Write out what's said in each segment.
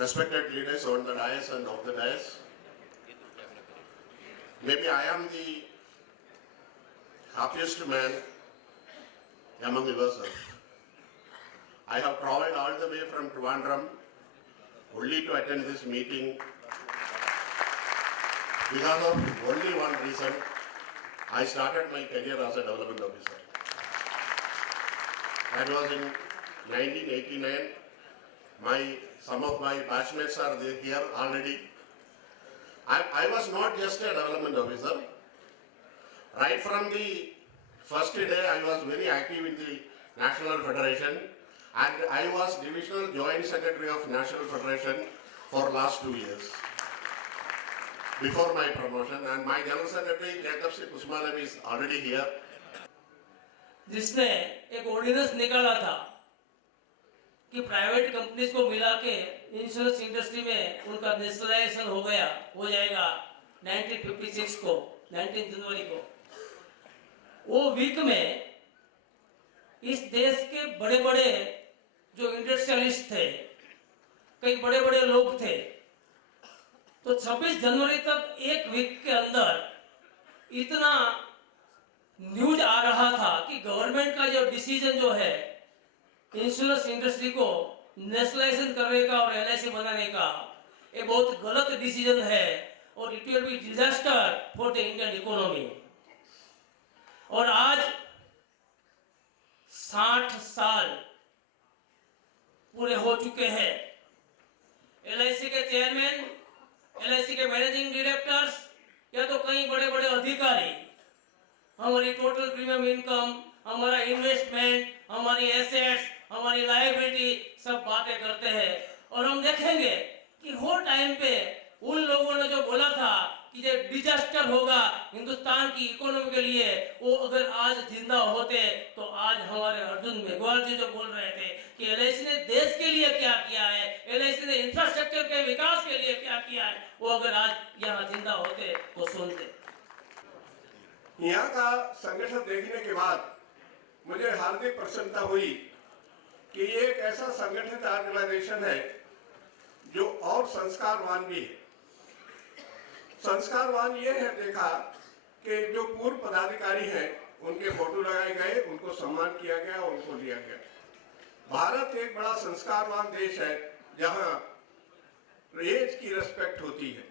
Respected leaders on the dais and off the dais, maybe I am the happiest man among yourselves. I have traveled all the way from Trivandrum only to attend this meeting because of only one reason. I started my career as a development officer. That was in 1989. Some of my batchmates are here already. I was not just a development officer. Right from the first day, I was very active in the National Federation, and I was Divisional Joint Secretary of National Federation for last 2 years before my promotion. And my General Secretary Jacob C. Kusmalev is already here. जिसने एक ऑर्डिनेंस निकाला था कि private companies को मिला के insurance industry में उनका नेशनलाइजेशन हो जाएगा 1956 को 19 जनवरी को। वो वीक में इस देश के बड़े बड़े जो इंडस्ट्रियलिस्ट थे, कई बड़े बड़े लोग थे, तो 26 जनवरी तक एक वीक के अंदर इतना न्यूज आ रहा था कि गवर्नमेंट का जो डिसीजन जो है इंश्योरेंस इंडस्ट्री को नेशनलाइजेशन करने का और एलआईसी बनाने का, ये बहुत गलत डिसीजन है और it will be disaster for the Indian economy. और आज 60 साल पूरे हो चुके हैं। एलआईसी के चेयरमैन, एलआईसी के मैनेजिंग डायरेक्टर्स या तो कई बड़े बड़े अधिकारी हमारी टोटल प्रीमियम इनकम, हमारा इन्वेस्टमेंट, हमारी एसेट्स, हमारी लायबिलिटी सब बातें करते हैं। और हम देखेंगे कि हो टाइम पे उन लोगों ने जो बोला था कि ये डिजास्टर होगा हिंदुस्तान की इकोनॉमी के लिए, वो अगर आज जिंदा होते तो आज हमारे अर्जुन मेघवाल जी जो बोल रहे थे कि एलआईसी ने देश के लिए क्या किया है, एलआईसी ने इंफ्रास्ट्रक्चर के विकास के लिए क्या किया है, वो अगर आज यहाँ जिंदा होते तो सुनते। यहाँ का संगठन देखने के बाद मुझे हार्दिक प्रसन्नता हुई कि ये एक ऐसा संगठित ऑर्गेनाइजेशन है जो और संस्कारवान भी है। संस्कारवान ये है देखा कि जो पूर्व पदाधिकारी हैं उनके फोटो लगाए गए, उनको सम्मान किया गया, उनको लिया गया। भारत एक बड़ा संस्कारवान देश है जहाँ एज की रिस्पेक्ट होती है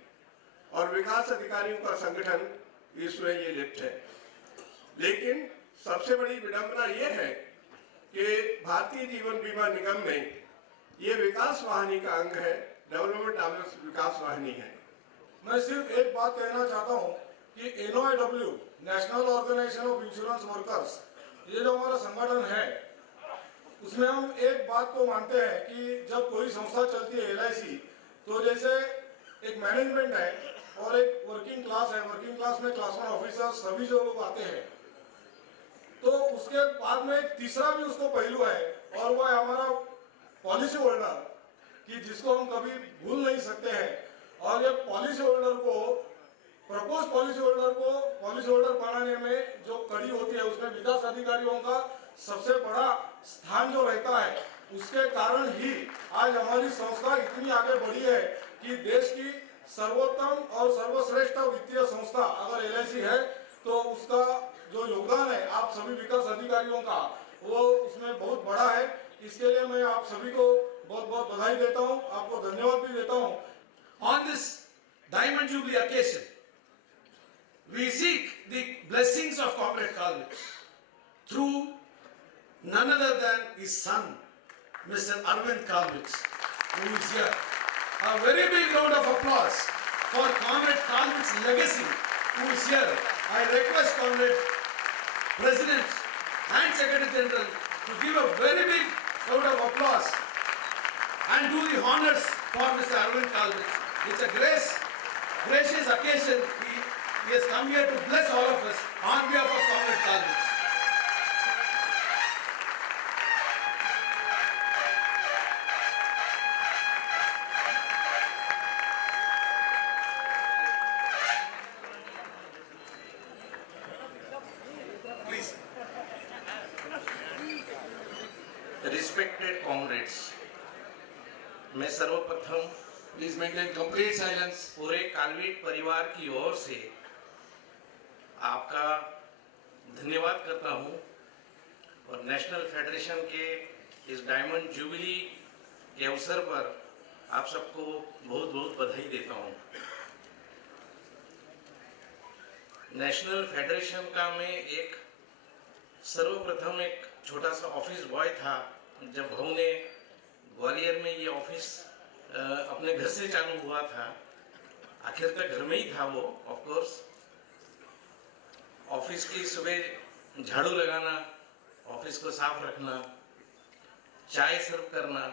और विकास अधिकारियों का संगठन इसमें ये लिप्त है। लेकिन सबसे बड़ी विडंबना ये है कि भारतीय जीवन बीमा निगम में ये विकास वाहिनी का अंग है, डेवलपमेंट विकास वाहिनी है। मैं सिर्फ एक बात कहना चाहता हूँ कि NOIW, national organization of insurance workers, ये जो हमारा संगठन है उसमें हम एक बात को मानते हैं कि जब कोई संस्था चलती है LIC, तो जैसे एक मैनेजमेंट है और एक वर्किंग क्लास है। वर्किंग क्लास में क्लास 1 ऑफिसर सभी जो लोग आते हैं, तो उसके बाद में एक तीसरा भी उसको पहलू है और वो है हमारा पॉलिसी होल्डर, कि जिसको हम कभी भूल नहीं सकते हैं। और ये पॉलिसी होल्डर को, प्रपोज पॉलिसी होल्डर को पॉलिसी होल्डर बनाने में जो कड़ी होती है उसमें विकास अधिकारियों का सबसे बड़ा स्थान जो रहता है। उसके कारण ही आज हमारी संस्था इतनी आगे बढ़ी है कि देश की सर्वोत्तम और सर्वश्रेष्ठ वित्तीय संस्था अगर LIC है तो उसका जो योगदान है आप सभी विकास अधिकारियों का, वो उसमें बहुत बड़ा है। इसके लिए मैं आप सभी को बहुत बहुत बधाई देता हूँ, आपको धन्यवाद भी देता हूँ। On this Diamond Jubilee occasion, we seek the blessings of Comrade Kalvich through none other than his son, Mr. Arvind Kalvich, who is here. A very big round of applause for Comrade Kalvich's legacy, who is here. I request Comrade President and Secretary General to give a very big round of applause and do the honors for Mr. Arvind Kalvich. It's a gracious occasion. He has come here to bless all of us on behalf of Comrade Kalvich. Please. Respected comrades, मैं सर्वप्रथम Please maintain complete silence. पूरे काल्विट परिवार की ओर से आपका धन्यवाद करता हूं और नेशनल फेडरेशन के इस डायमंड जुबली के अवसर पर आप सबको बहुत बहुत बधाई देता हूं। नेशनल फेडरेशन का मैं एक सर्वप्रथम एक छोटा सा ऑफिस बॉय था। जब भाऊ ने ग्वालियर में ये ऑफिस अपने घर से चालू हुआ था, आखिर तक घर में ही था वो। ऑफ कोर्स ऑफिस की सुबह झाड़ू लगाना, ऑफिस को साफ रखना, चाय सर्व करना,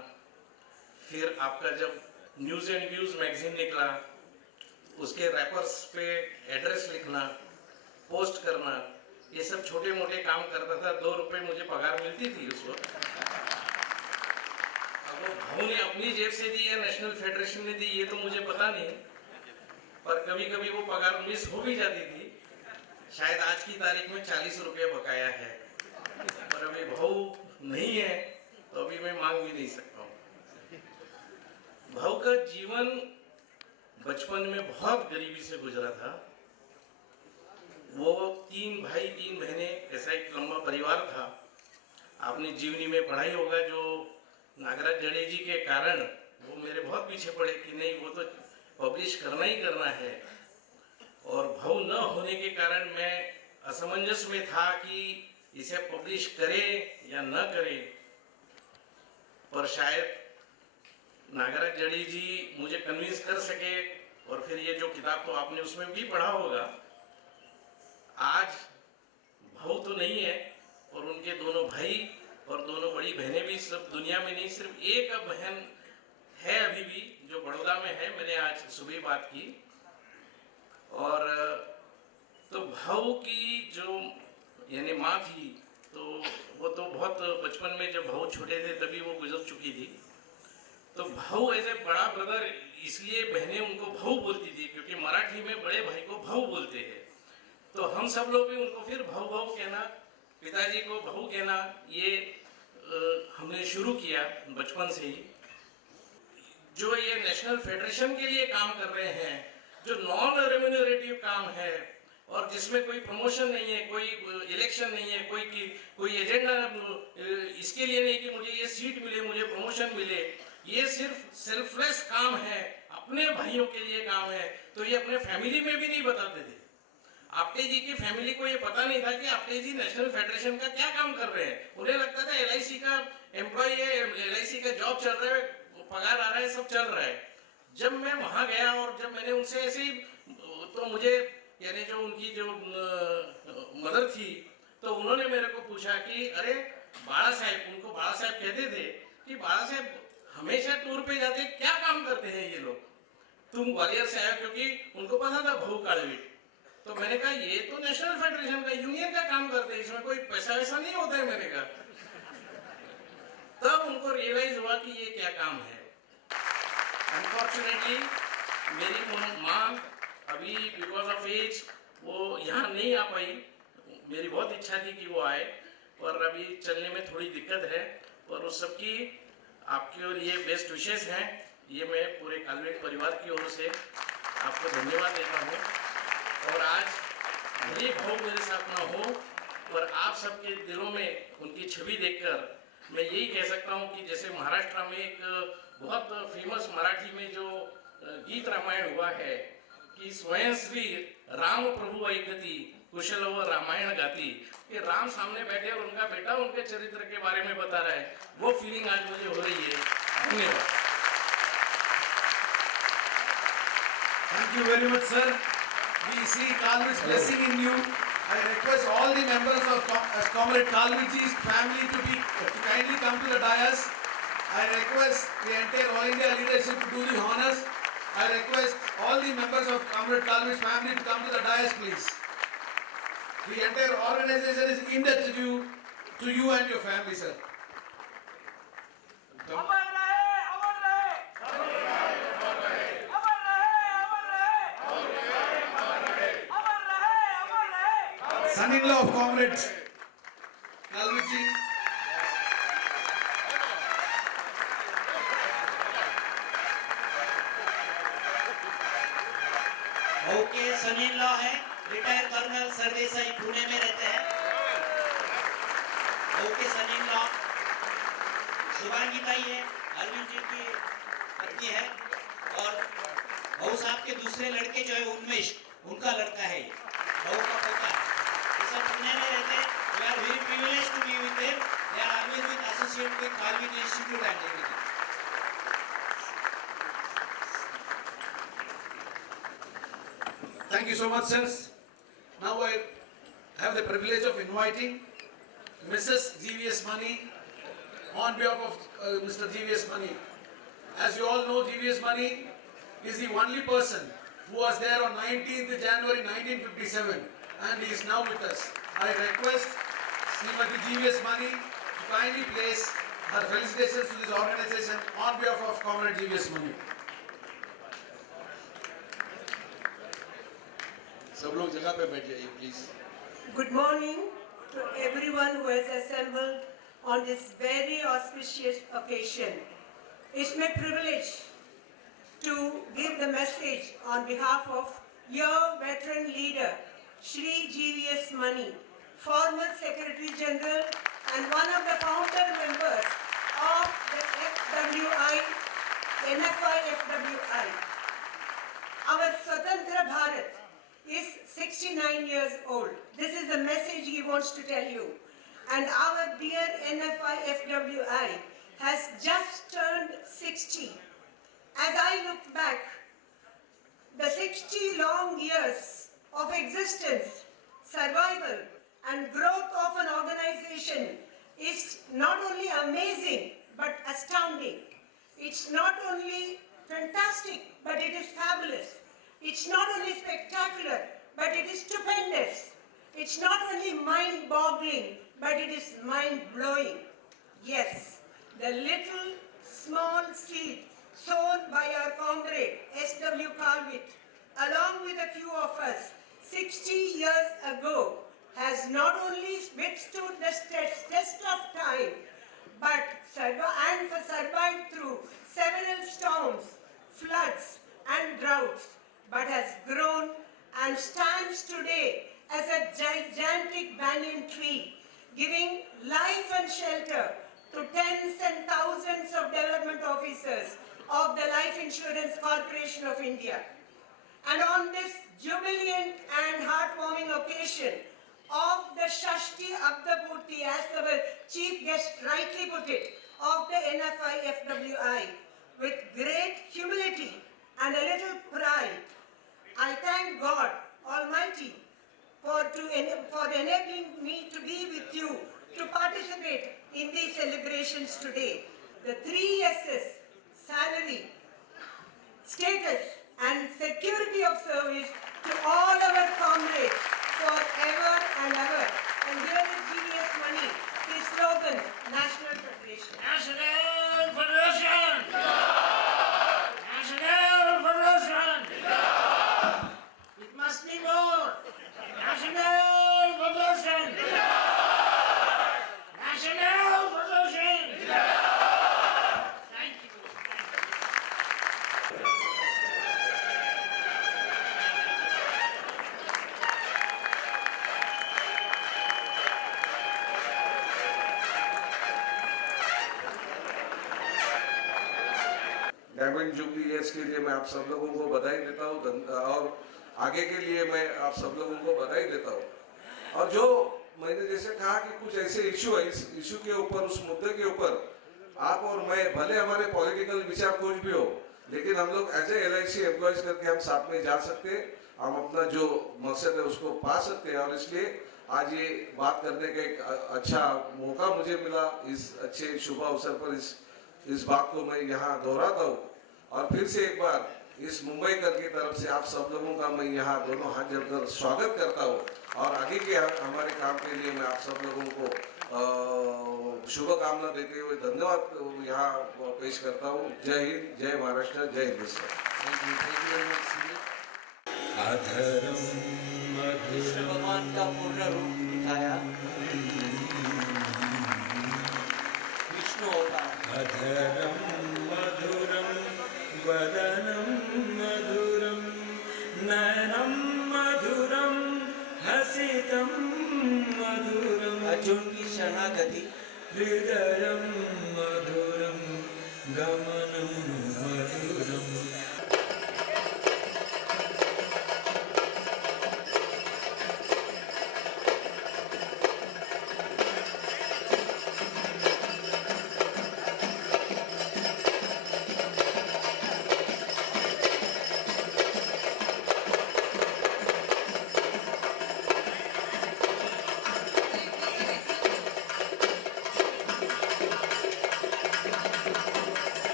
फिर आपका जब न्यूज़ एंड व्यूज़ मैगजीन निकला उसके रैपर्स पे एड्रेस लिखना, पोस्ट करना, ये सब छोटे मोटे काम करता था। 2 रुपए मुझे पगार मिलती थी उस वक्त। अब वो भाऊ ने अपनी जेब से दी या नेशनल फेडरेशन ने दी ये तो मुझे पता नहीं, पर कभी कभी वो पगार मिस हो भी जाती थी। शायद आज की तारीख में 40 रुपये बकाया है, पर अभी भाऊ नहीं है तो अभी मैं मांग भी नहीं सकता हूँ। भाऊ का जीवन बचपन में बहुत गरीबी से गुजरा था। वो 3 भाई 3 बहनें, ऐसा एक लंबा परिवार था। आपने जीवनी में पढ़ाई होगा, जो नागराज जडेजी के कारण वो मेरे बहुत पीछे पड़े कि नहीं वो तो पब्लिश करना ही करना है, और भाव न होने के कारण मैं असमंजस में था कि इसे पब्लिश करे या न करे। पर शायद नागराज जडेजी मुझे कन्विंस कर सके, और फिर ये जो किताब तो आपने उसमें भी पढ़ा होगा। आज भाव तो नहीं है और उनके दोनों भाई और दोनों बड़ी बहनें भी सब दुनिया में नहीं, सिर्फ एक बहन है अभी भी जो बड़ौदा में है। मैंने आज सुबह बात की। और तो भाव की जो यानी माँ थी, तो वो तो बहुत बचपन में जब भाव छोटे थे तभी वो गुजर चुकी थी। तो भाव एज ए बड़ा ब्रदर, इसलिए बहनें उनको भाव बोलती थी क्योंकि मराठी में बड़े भाई को भाव बोलते हैं। तो हम सब लोग भी उनको फिर भाव भाव कहना, पिताजी को भाव कहना, ये हमने शुरू किया बचपन से ही। जो ये नेशनल फेडरेशन के लिए काम कर रहे हैं, जो नॉन रेम्यूनरेटिव काम है और जिसमें कोई प्रमोशन नहीं है, कोई इलेक्शन नहीं है, कोई एजेंडा इसके लिए नहीं कि मुझे ये सीट मिले, मुझे प्रमोशन मिले, ये सिर्फ सेल्फलेस काम है, अपने भाइयों के लिए काम है। तो ये अपने फैमिली में भी नहीं बताते थे। आपटे जी की फैमिली को ये पता नहीं था कि आपटे जी नेशनल फेडरेशन का क्या काम कर रहे हैं। उन्हें लगता था LIC का एम्प्लॉय है, LIC का जॉब चल रहा है, पगार आ रहा है, सब चल रहा है। जब मैं वहां गया और जब मैंने उनसे ऐसे ही, तो मुझे यानी जो उनकी जो मदर थी, तो उन्होंने मेरे को पूछा कि अरे बाड़ा साहब, उनको बाड़ा साहब कहते थे कि बाड़ा साहब हमेशा टूर पे जाते, क्या काम करते हैं ये लोग? तुम ग्वालियर से आए, क्योंकि उनको पता था भाऊ कालवीट। तो मैंने कहा ये तो नेशनल फेडरेशन का यूनियन का काम करते हैं, इसमें कोई पैसा वैसा नहीं होता है। मैंने कहा तब उनको रियलाइज हुआ कि ये क्या काम है। अनफॉर्चुनेटली मेरी माँ अभी बिकॉज ऑफ एज वो यहाँ नहीं आ पाई। मेरी बहुत इच्छा थी कि वो आए, पर अभी चलने में थोड़ी दिक्कत है। और उस सबकी आपके लिए बेस्ट विशेष हैं। ये मैं पूरे कालवेट परिवार की ओर से आपको धन्यवाद देता हूँ। और आज भले भाव मेरे साथ ना हो, पर आप सबके दिलों में उनकी छवि देखकर मैं यही कह सकता हूँ कि जैसे महाराष्ट्र में एक बहुत फेमस मराठी में जो गीत रामायण हुआ है कि स्वयं श्री राम प्रभु ऐकती कुशल व रामायण गाती, कि राम सामने बैठे और उनका बेटा उनके चरित्र के बारे में बता रहा है, वो फीलिंग आज मुझे हो रही है। धन्यवाद। Thank you very much, sir. We see Kalvich's blessing in you. I request all the members of Comrade Kalvich's family to kindly come to the dais. I request the entire All India leadership to do the honors. I request all the members of Comrade Kalvi's family to come to the dais, please. The entire organization is indebted to you and your family, sir. अमर रहे अमर रहे अमर रहे अमर रहे अमर रहे Son-in-law of Comrade Kalviji. Okay son in law है retire colonel Sardesai Pune में रहते हैं okay son in law Shubhangi Tai है अरविंद जी की पत्नी है और बहू साहब के दूसरे लड़के जो है उन्मेष उनका लड़का है बहू का पोता है ये सब पुणे में रहते हैं we are very privileged to be with them they are always with associated with Kalvi institute and everything Thank you so much, sirs. Now I have the privilege of inviting Mrs. GVS Money on behalf of Mr. GVS Money. As you all know, GVS Money is the only person who was there on 19th January 1957 and he is now with us. I request Srimati GVS Money to kindly place her felicitations to this organization on behalf of Comrade GVS Money. सब लोग जगह पे बैठ जाइए please. Good morning to everyone who has assembled on this very auspicious occasion. It's my privilege to give the message on behalf of your veteran leader, Shri GVS Money, former Secretary General and one of the founder members of the FWI, NFI FWI. Our Swatantra Bharat is 69 years old. This is the message he wants to tell you. And our dear NFI FWI has just turned 60. As I look back, the 60 long years of existence, survival and growth of an organization is not only amazing but astounding. It's not only fantastic but it is fabulous. It's not only spectacular, but it is stupendous. It's not only mind-boggling, but it is mind-blowing. Yes, the little small seed sown by our comrade S.W. Kalvit, along with a few of us, 60 years ago, has not only withstood the test of time, but survived through several storms, floods, and droughts, but has grown and stands today as a gigantic banyan tree, giving life and shelter to tens and thousands of development officers of the Life Insurance Corporation of India. And on this jubilant and heartwarming occasion of the Shashti Abdapurti, as our chief guest rightly put it, of the NFI FWI, with great humility and a little pride, I thank God Almighty for enabling me to be with you to participate in these celebrations today. The 3 S's, salary, status and security of service to all our comrades forever and ever. And here is GVS Money, his slogan, National Federation. National Federation! National Federation! It must be more! National Federation! National Federation! Thank you. Diamond jubilee years के लिए मैं आप सब लोगों को बधाई देता हूँ और आगे के लिए मैं आप सब लोगों को बधाई देता हूँ। और जो मैंने जैसे कहा कि कुछ ऐसे इशू है, इस इशू के ऊपर, उस मुद्दे के ऊपर आप और मैं, भले हमारे पॉलिटिकल विचार कुछ भी हो, लेकिन हम लोग एज ए LIC एम्प्लॉयज करके हम साथ में जा सकते हैं, हम अपना जो मकसद है उसको पा सकते हैं। और इसलिए आज ये बात करने का एक अच्छा मौका मुझे मिला, इस अच्छे शुभ अवसर पर इस बात को मैं यहाँ दोहराता हूँ। और फिर से एक बार इस मुंबई कर की तरफ से आप सब लोगों का मैं यहाँ दोनों हाथ जोड़कर स्वागत करता हूँ और आगे के हमारे काम के लिए मैं आप सब लोगों को शुभकामना देते हुए धन्यवाद यहाँ पेश करता हूँ। जय हिंद, जय महाराष्ट्र, जय हिंदुस्तान। कृष्ण भगवान का पूर्ण रूप दिखाया, विष्णु अवतार। अधरं मधुरं वदनं मधुरं नयनं मधुरं हसितं मधुरम् अर्जुन की शरणागति, हृदयं मधुरं गमनं मधुरम्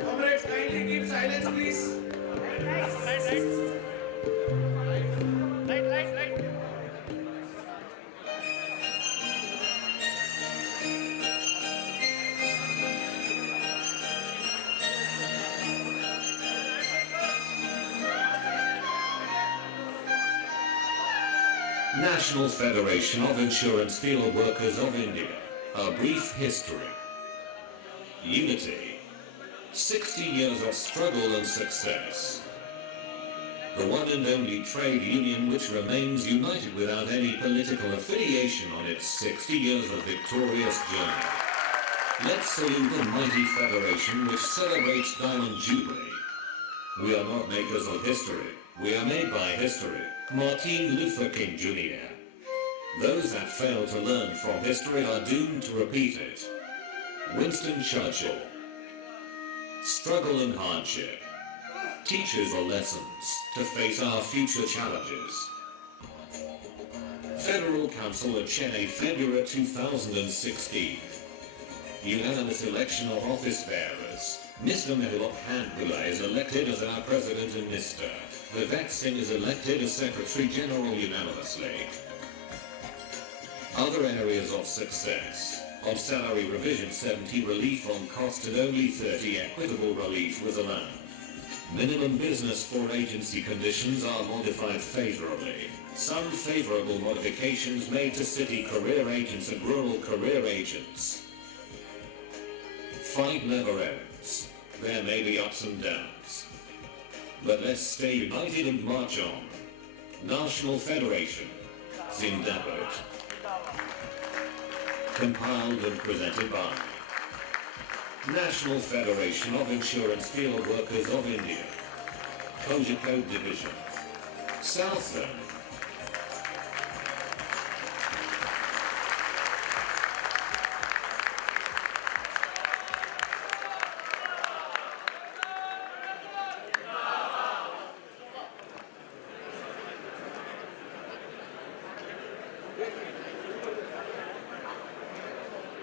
Comrades, kindly keep silence, please. National Federation of Insurance Field Workers of India. A brief history. Unity. 60 years of struggle and success. The one and only trade union which remains united without any political affiliation on its 60 years of victorious journey. Let's salute the mighty federation which celebrates Diamond Jubilee. We are not makers of history. We are made by history. Martin Luther King Jr. Those that fail to learn from history are doomed to repeat it. Winston Churchill. Struggle and hardship teaches us lessons to face our future challenges. Federal Council of Chennai, February 2016. Unanimous election of office bearers. Mr. Mehulop Handpula is elected as our president and Mr. Vivek Singh is elected as Secretary General unanimously. Other areas of success. On salary revision, 70 relief on cost and only 30 equitable relief was allowed. Minimum business for agency conditions are modified favorably. Some favorable modifications made to city career agents and rural career agents. Fight never ends. There may be ups and downs, but let's stay united and march on. National Federation, Zindabad. Compiled and presented by National Federation of Insurance Field Workers of India, Kozhikode Division, South Zone.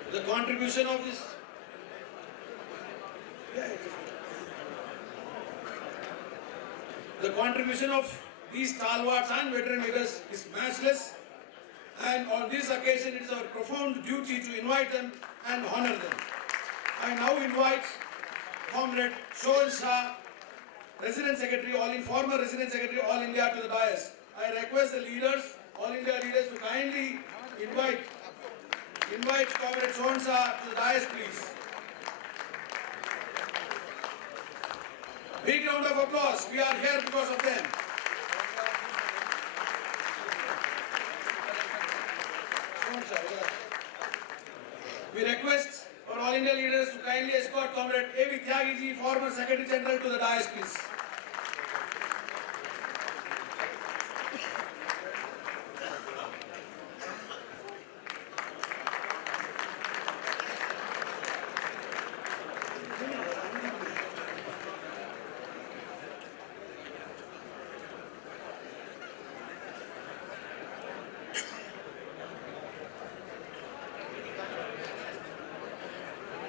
The contribution of this. The contribution of these stalwarts and veteran leaders is matchless, and on this occasion it is our profound duty to invite them and honor them. I now invite Comrade Shohan Shah, Resident Secretary, former Resident Secretary All India, to the dais. I request the leaders, All India leaders, to kindly invite Comrade Shohan Shah to the dais, please. Big round of applause. We are here because of them. We request our All India leaders to kindly escort Comrade A.V. Tyagi ji, former Secretary General, to the dais, please.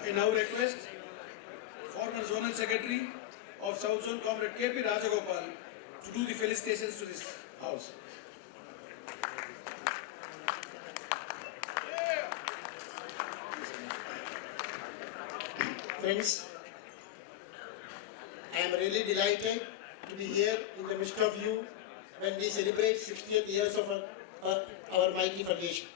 I now request Zonal Secretary of South Zone, Comrade K.P. Rajagopal, to do the felicitations to this house. Friends, I am really delighted to be here in the midst of you when we celebrate 60th years of our mighty federation.